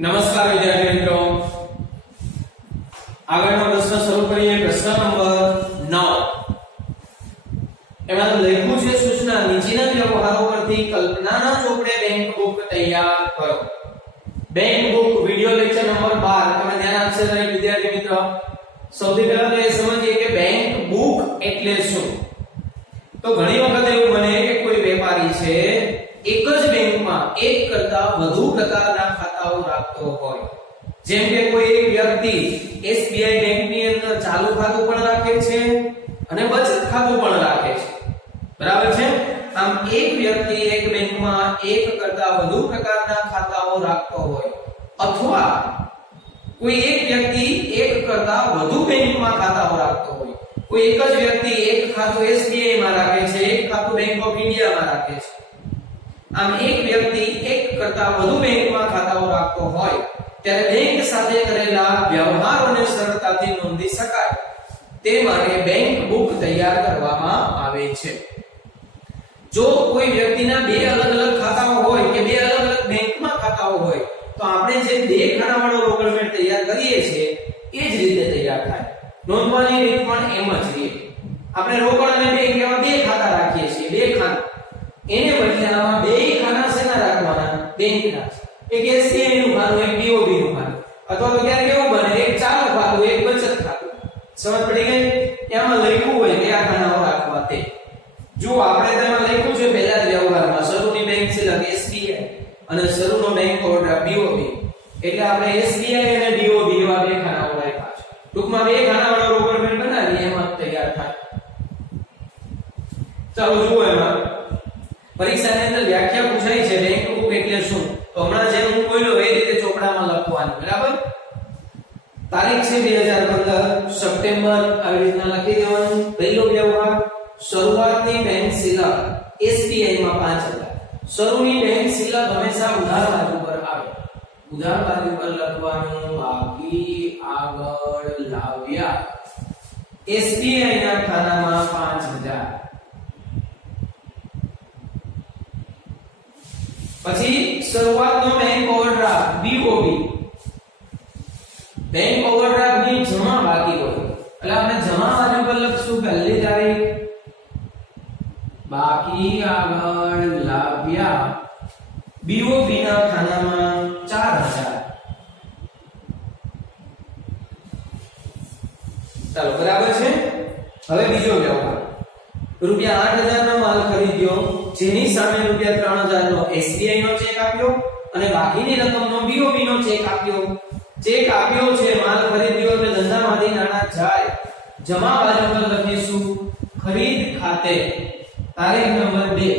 નમસ્કાર વિદ્યાર્થી મિત્રો, આગળનો પ્રશ્ન શરૂ કરીએ. પ્રશ્ન નંબર 9. એમાં લખ્યું છે સૂચના નીચેના વ્યવહારો પરથી કલ્પનાના ચોપડે બેંક બુક તૈયાર કરો. Bank book video lecture number 12 તમે ધ્યાન આપશો દરેક વિદ્યાર્થી મિત્રો. સૌથી પહેલા તો એ સમજીએ કે બેંક બુક એટલે શું. તો ઘણી વખત એવું બને કે કોઈ વેપારી છે એક જ બેંકમાં એક કરતા વધુ પ્રકારના ખાતાઓ રાખતો હોય. જેમ કે કોઈ એક વ્યક્તિ SBI બેંકની અંદર ચાલુ ખાતું પણ રાખે છે અને બચત ખાતું પણ રાખે છે, બરાબર છે. આમ એક વ્યક્તિ એક બેંકમાં એક કરતા વધુ પ્રકારના ખાતાઓ રાખતો હોય અથવા કોઈ એક વ્યક્તિ એક કરતા વધુ બેંકમાં ખાતાઓ રાખતો હોય. કોઈ એક જ વ્યક્તિ એક ખાતું SBI માં રાખે છે, એક ખાતું બેંક ઓફ ઇન્ડિયામાં રાખે છે. આમ એક વ્યક્તિ એક કરતા વધુ બેંકમાં ખાતાઓ રાખતો હોય ત્યારે બેંક સાથે કરેલા વ્યવહારોને સરળતાથી નોંધી શકાય તે માટે બેંક બુક તૈયાર કરવામાં આવે છે. જો કોઈ વ્યક્તિના બે અલગ અલગ ખાતાઓ હોય કે બે અલગ અલગ બેંકમાં ખાતાઓ હોય તો આપણે જે બે ખાનાવાળો રોકડમેટ તૈયાર કરીએ છીએ એ જ રીતે તૈયાર થાય. નોંધવાની રીત પણ એમ જ છે. આપણે રોકડ અને બેંક એવા બે ખાતા રાખીએ છીએ, બે ખાના. એને બદલે આમાં બે ખાના શેના રાખવાના? બેંકના. એક SBI નું ખાતું, એક BOB નું ખાતું. અથવા તો ક્યારે કેવું બને એક ચાલુ ખાતું, એક બચત ખાતું. સમજ પડી ગઈ? એમાં લખ્યું હોય કે આ ખાનાઓ રાખવા તે. જો આપણે તેમાં લખ્યું છે પહેલા જ વ્યવહારમાં શરૂની બેંક છે SBI અને શરૂનો બેંક ઓવરડ્રાફ્ટ BOB. એટલે આપણે SBI અને BOB એવા બે ખાનાઓ રાખ્યા છે. ટૂંકમાં બે ખાનાવાળો રોકડમેટ બનાવી એમાં તૈયાર થાય. ચાલો જુઓ, એમાં પરીક્ષાની અંદર વ્યાખ્યા પૂછાઈ છે બેંક બુક એટલે શું. તો હમણાં જેમ હું બોલ્યો એ રીતે ચોપડામાં લખવાનું, બરાબર. તારીખ છે 2015 સપ્ટેમ્બર, આવી રીતના લખી દેવાનું. પહેલો વ્યવહાર શરૂઆતની બેંક શિલક SBI માં 5000. શરૂની બેંક શિલક હંમેશા ઉધાર બાજુ પર આવે. ઉધાર બાજુ પર લખવાનું બાકી આગળ લાવ્યા SBI ના ખાનામાં 5000. પછી શરૂઆતનો bank overdraft BOB. Bank overdraft ની જમા બાકી હોય એટલે આપણે જમા બાજુ પર લખશું પહેલી તારીખ બાકી આગળ લાવ્યા BOB ના ખાનામાં 4000. ચાલો, બરાબર છે. હવે બીજો વ્યવહાર રૂપિયા 8000 નો માલ ખરીદ્યો, જેની સામે રૂપિયા 3000 નો SBI નો ચેક આપ્યો અને બાકીની રકમનો BOB નો ચેક આપ્યો. ચેક આપ્યો છે, માલ ખરીદ્યો એટલે ધંધામાંથી નાણાં જાય. જમા બાજુ પર લખીશું ખરીદ ખાતે તારીખ નંબર 2.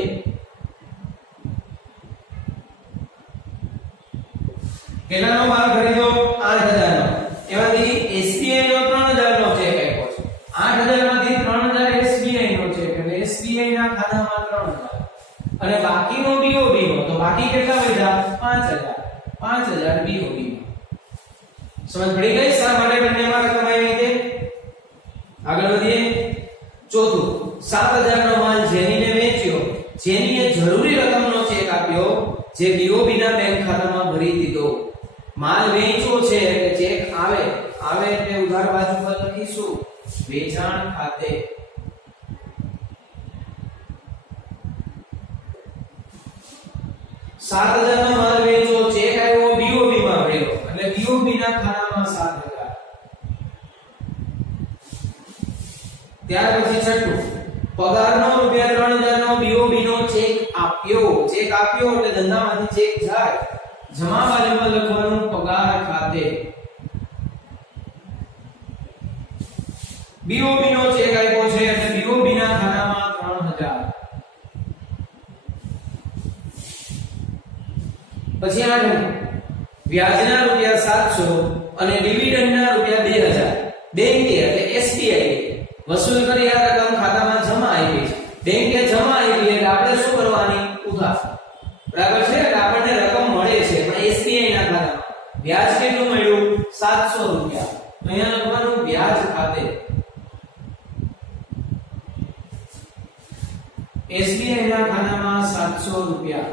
કેટલાનો માલ ખરીદ્યો? 8000 નો. એમાંથી SBI નો 3000 નો ચેક આપ્યો છે. 8000 માંથી 3000 SBI નો ચેક એટલે SBI ના ખાનામાં 3000 અને બાકીનો BOB નો. તો બાકી કેટલા વધ્યા? 5000. 5000 BOB માં. સમજ પડી ગઈ શા માટે બંનેમાં રકમ આવી છે? આગળ વધીએ. ચોથું, 7000 નો માલ જેનીને વેચ્યો, જેનીએ જરૂરી રકમનો ચેક આપ્યો જે BOB ના બેંક ખાતામાં ભરી દીધો. માલ વેચ્યો છે એટલે ચેક આવે એટલે ઉધાર બાજુ પર લખીશું વેચાણ ખાતે. $7000 નો માલ વેચ્યો, ચેક આવ્યો BOB માં ભર્યો એટલે BOB ના ખાનામાં 7000. ત્યાર પછી છઠ્ઠું, પગારનો રૂપિયા 3000 નો BOB નો ચેક આપ્યો. ચેક આપ્યો એટલે ધંધામાંથી ચેક જાય. જમા બાજુ પર લખવાનું પગાર ખાતે. BOB નો ચેક આપ્યો છે એટલે BOB ના ખાનામાં 3000. પછી આઠમું, વ્યાજના રૂપિયા 700 અને ડિવિડન્ડના રૂપિયા 2000 બેંકે એટલે SBI વસૂલ કરી આ રકમ ખાતામાં જમા આવી છે. બેંકે જમા આવી એટલે આપણે શું કરવાની? ઉધાર. બરાબર છે. એટલે આપણને રકમ મળે છે પણ SBI ના ખાતામાં. વ્યાજ કેટલું મળ્યું? 700 રૂપિયા. અહીંયા લખવાનું વ્યાજ ખાતે. SBI ના ખાનામાં 700 રૂપિયા.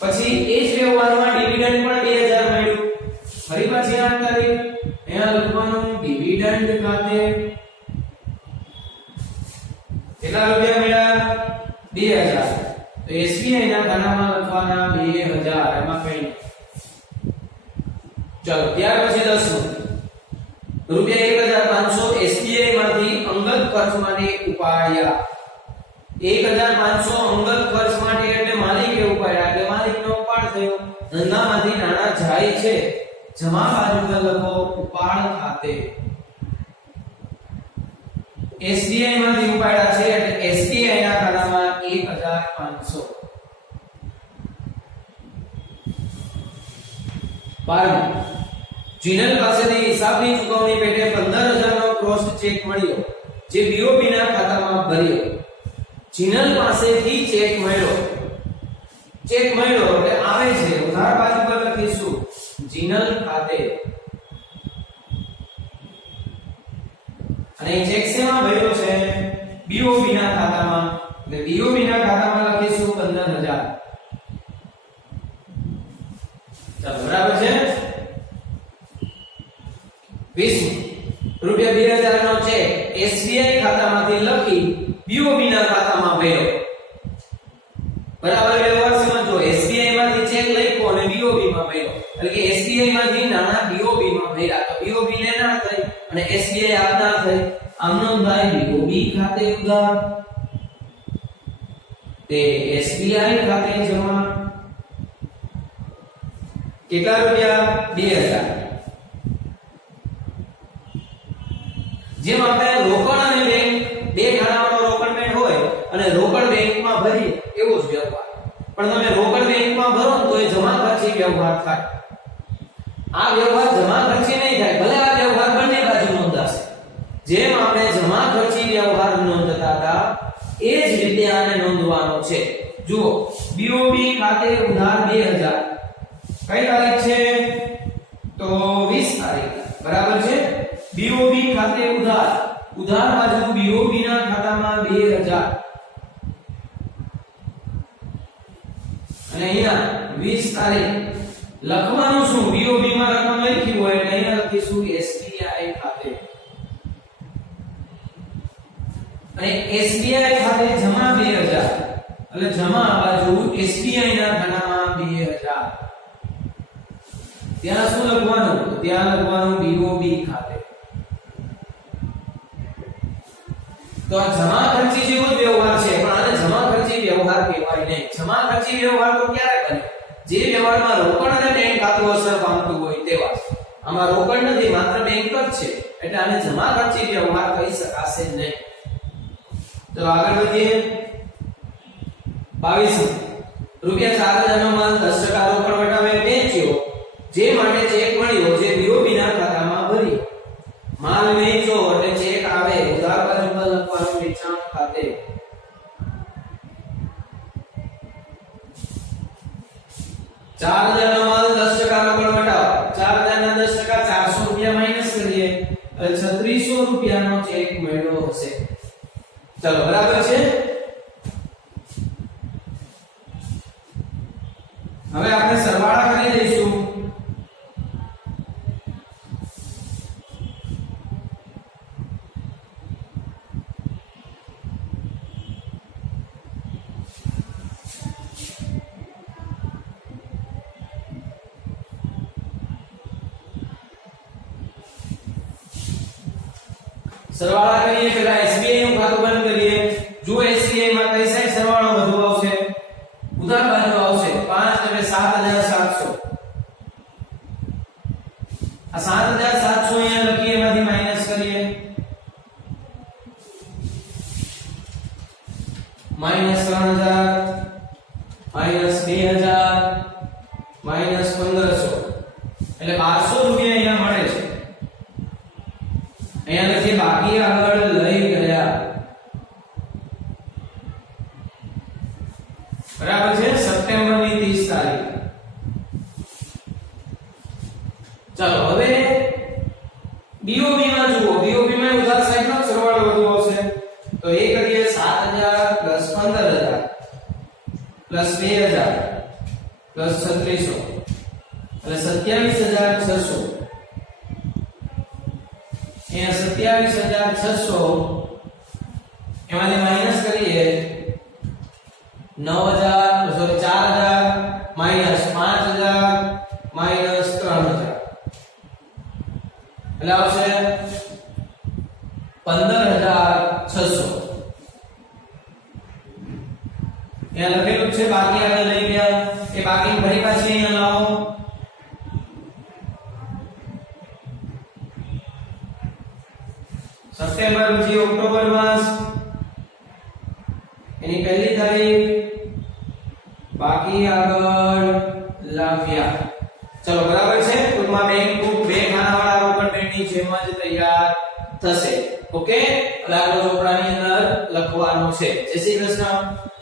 પછી એ જ વ્યવહારમાં ડિવિડન્ડ પણ 2000 SBI ના ખાનામાં લખવાના 2000 એમાં કઈ નહીં. ચલો ત્યાર પછી 10 રૂપિયા 1500 SBI માંથી અંગત ખર્ચ માટે ઉપાડ્યા. 1500 અંગત ખર્ચ માટે એટલે માલિકે ઉપાડ્યા એટલે માલિકનો ઉપાડ થયો. ધંધામાંથી નાણાં જાય છે, જમા બાજુ પર લખો ઉપાડ ખાતે. SBI માંથી ઉપાડ્યા છે એટલે SBI ના ખાતામાં 1500. 12 જીનલ પાસેથી હિસાબની ચૂકવણી પેટે 15000 નો ક્રોસ ચેક મળ્યો જે BOP ના ખાતામાં ભર્યો. જીનલ પાસેથી ચેક મળ્યો એટલે આવે છે ઉધાર બાજુ પર લખીશું જીનલ ખાતે. અને ચેક શેમાં ભર્યો છે? BOP ના ખાતામાં. એટલે BOP ના ખાતામાં લખીશું 15000. ચાલો બરાબર છે. 20 રૂપિયા 2000 નો ચેક SBI ખાતામાંથી લખી BOP ના ખાતામાં ભર્યો. બરાબર વ્યવહાર સમજો. SBI માંથી ચેક લખ્યો અને BOP માં ભર્યો એટલે કે SBI માંથી નાણાં BOP માં ભર્યા તો BOP લેનાર થઈ અને SBI આપનાર થઈ. આમનો થાય BOP ખાતે ઉધાર તે SBI ખાતે જમા. કેટલા રૂપિયા? 2000. જેમ આપણે રોકડ અને બેંક બે ખાનામાં રોકડ બેંક હોય અને રોકડ બેંકમાં ભરી એવો જ વ્યવહાર. પણ તમે રોકડ બેંકમાં ભરો તો એ જમા ખર્ચી વ્યવહાર થાય. આ વ્યવહાર જમા ખર્ચી નહીં થાય ભલે આ વ્યવહાર બંને બાજુ નોંધાશે. જેમ આપણે જમા ખર્ચી વ્યવહાર નોંધતા હતા એ જ રીતે આને નોંધવાનો છે. જુઓ BOP ખાતે ઉધાર 2000 કઈ તારીખ છે? તો 20 તારીખ. બરાબર છે. BOP ખાતે ઉધાર બાજુ BOP ના ખાતામાં 2000 અને અહીંયા 20 તારીખ લખવાનું શું? BOP માં રકમ લખી હોય એટલે અહીંયા લખીશું SBI ખાતે. અને SBI ખાતે જમા 2000 એટલે જમા બાજુ SBI ના ખાતામાં 2000. ત્યાં શું લખવાનું? ત્યાં લખવાનું BOP ખાતે. તો આ જમા ખર્ચી જેવો જ વ્યવહાર છે પણ આને જમા ખર્ચી વ્યવહાર કહેવાય નહીં. જમા ખર્ચી વ્યવહાર તો ક્યારે બને? જે વ્યવહારમાં રોકડ અને બેંક ખાતું અસર પામતું હોય તેવા. આમાં રોકડ નથી માત્ર બેંક જ છે એટલે આને જમા ખર્ચી વ્યવહાર કહી શકાશે નહીં. તો આગળ વધીએ. 22 રૂપિયા 4000 નો માલ 10% રોકડ વટાવે વેચ્યો જે માટે ચેક મળ્યો જે BOP ના ખાતામાં ભરી. માલ વેચો એટલે ચેક આવે ઉધાર બાજુ પર લખવાનું વેચાણ ખાતે. ચાર હજાર નો માલ 10% રોકડ વટાવ. 4000 ના 10% 400 રૂપિયા માઈનસ કરીએ એટલે 3600 રૂપિયાનો ચેક મળ્યો હશે. ચલો બરાબર છે. હવે આપણે સરવાળા કરી દઈશું. સરવાળા કરીએ પહેલા SBI નું ખાતું બંધ કરીએ. જો SBI માં કઈ સાઈડ સરવાળો વધુ આવશે? ઉધાર બાજુ આવશે. 5 એટલે 7700. આ 7700 અહીંયા લખીએ એમાંથી માઈનસ કરીએ. -3000 -2000 -1500 એટલે 1200 રૂપિયા અહીંયા મળે છે. અહીંયા લખીએ બાકી આગળ લઈ ગયા. બરાબર છે. સપ્ટેમ્બર ની 30 તારીખ. ચાલો હવે BOP માં જુઓ. BOP માં ઉધાર સાઈડ નો સરવાળો વધુ આવશે તો એ કરીએ 7000 + 15000 + 2000 + 3600 એટલે 27600. અહીંયા 27600 એમાંથી માઈનસ કરીએ 9000 સોરી 4000 માઈનસ 5000 માઈનસ 3000 એટલે આવશે 15600 અહીંયા લખેલું છે બાકી આગળ લઈ ગયા એ બાકી ફરી પાછી અહીંયા લાવો સપ્ટેમ્બર પછી ઓક્ટોબર માસ એની પહેલી તારીખ બાકી આગળ લાવ્યા ચલો બરાબર છે ટૂંકમાં બેંક બુક બે ખાનાવાળા રોકડ પેટની જેમ જ તૈયાર થશે ઓકે એટલે આગળ ચોપડાની અંદર લખવાનું છે જય શ્રી કૃષ્ણ